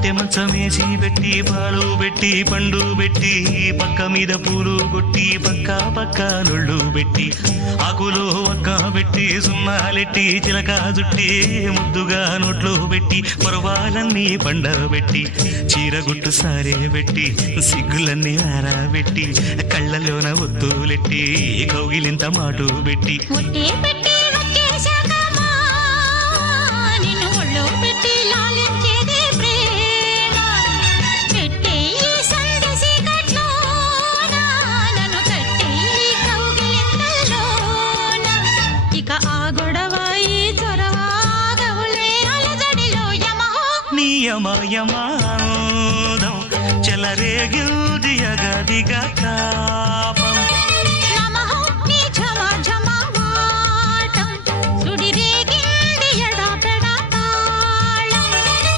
కట్టె మంచం వేసి పెట్టి పాలు పెట్టి పండు పెట్టి పక్క మీద పూలు కొట్టి పక్క పక్క నొళ్ళు పెట్టి ఆకులు ఒక్క పెట్టి సున్నాలెట్టి చిలక జుట్టి ముద్దుగా నోట్లు పెట్టి పర్వాలన్నీ పండబెట్టి చీరగుట్టు సారే పెట్టి సిగ్గులన్నీ ఆరబెట్టి కళ్ళలోన ఒత్తులెట్టి కౌగిలింత మాటు పెట్టి యమయమాదం చెలరేగిల్ది అగదిగా తాపం